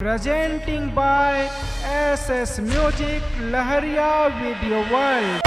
Presenting by SS Music Lahariya Video World.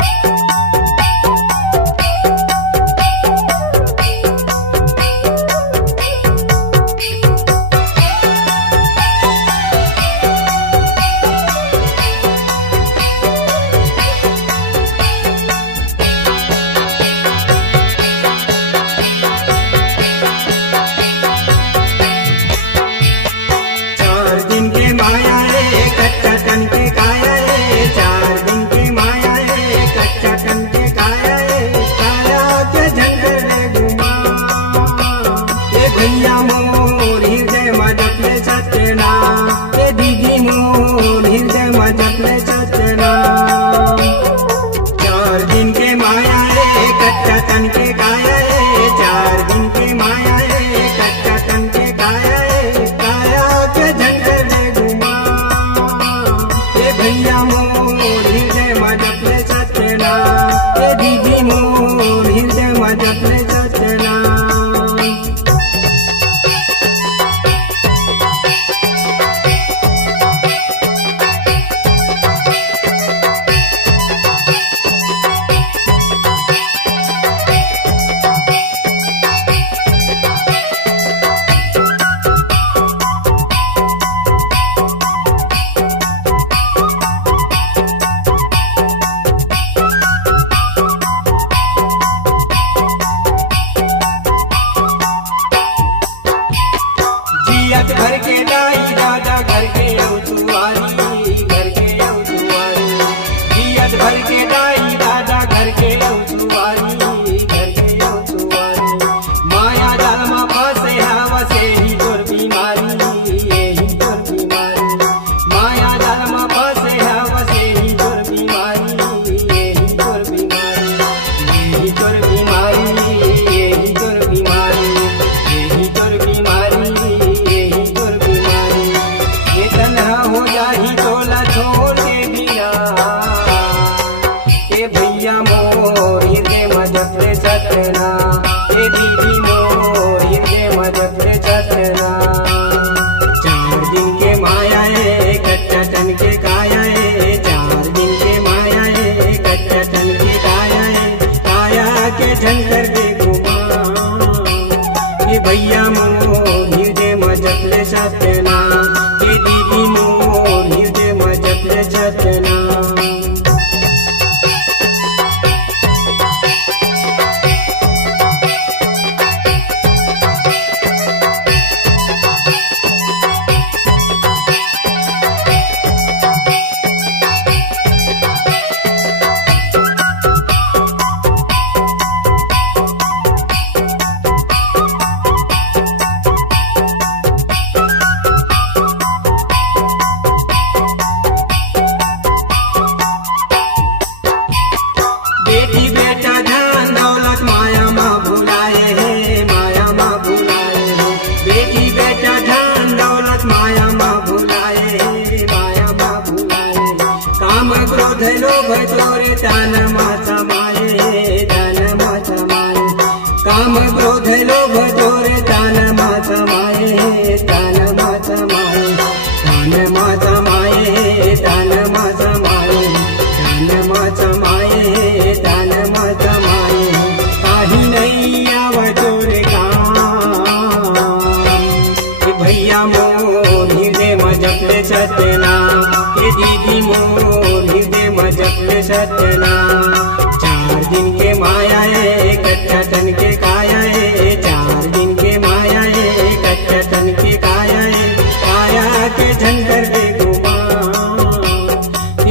भैया मोर हृदय मजपले सचना, ए दीदी मोर हृदय मजपले सचना। 4 दिन के माया रे कच्चा तन के काया रे, 4 दिन के माया रे कच्चा तन के काया रे, काया के झंझर रे घुमा। ए भैया मोर हृदय मजपले सचना, ए दीदी मोर हृदय मजपले सचना। घर के दाई दादा घर के औजुआरी, घर के औजुआरी। जियत भर के दाई दादा घर के औजुआरी, घर के औजुआरी। माया जाल में फंसे हवा से ही तोर बीमारी, यही तोर बीमारी। माया जाल में फंसे हवा से ही तोर बीमारी, यही तोर बीमारी। यही तोर बीमारी, यही तोर बीमारी, यही तोर बीमारी। हो जाही तोला छोड़ के बिना, ए भैया मोर हृदय मजपले सचना, ए दीदी मोर हृदय मजपले सचना। 4 दिन के माया ए कच्चा तन के काया ए, 4 दिन के माया ए कच्चा तन के काया ए, काया के झंझर के घुमा। ए भैया मोर हृदय मजपले सचना, ए दीदी मोर हृदय मजपले सचना। बेटी बेटा धन दौलत माया माँ भुलाए है, माया माँ भुलाए है। बेटी बेटा धन दौलत माया माँ भुलाए है, माया माँ भुलाए है। काम क्रोध लोभ तोरे तन माँ समाये, तन माँ समाये। काम क्रोध लोभ तोरे तन माँ समाये, तन माँ समाये। तन माँ समाये, तन माँ समाये, तन माँ समाये, तन माँ समाये। काही नहीं आवा तोरे काम, ए भैया मोर हृदय मजपले सचना, ए दीदी मोर हृदय मजपले सचना। 4 दिन के माया ए कच्चा तन के काया ए, 4 दिन के माया ए कच्चा तन के काया ए, काया के झंझर के घुमा।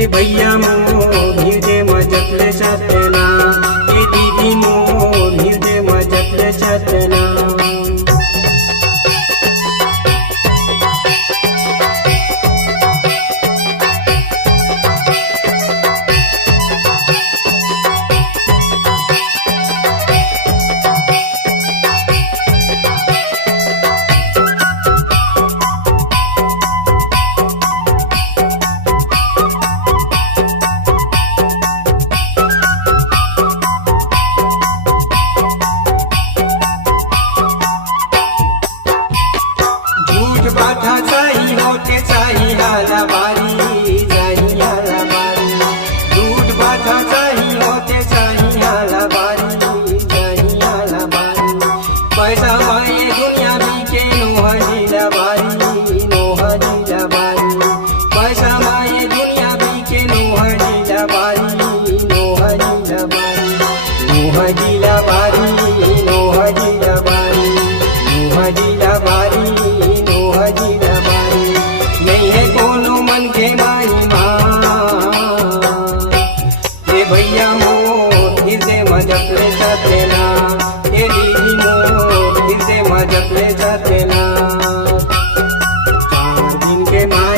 ए भैया मोर हृदय मजपले सचना, ए दीदी मोर हृदय मजपले सचना। मन के माई माँ ये भैया मोर हृदय में जपले सतेना ये दीदी मोर हृदय में जपले सतेना 4 दिन के माँ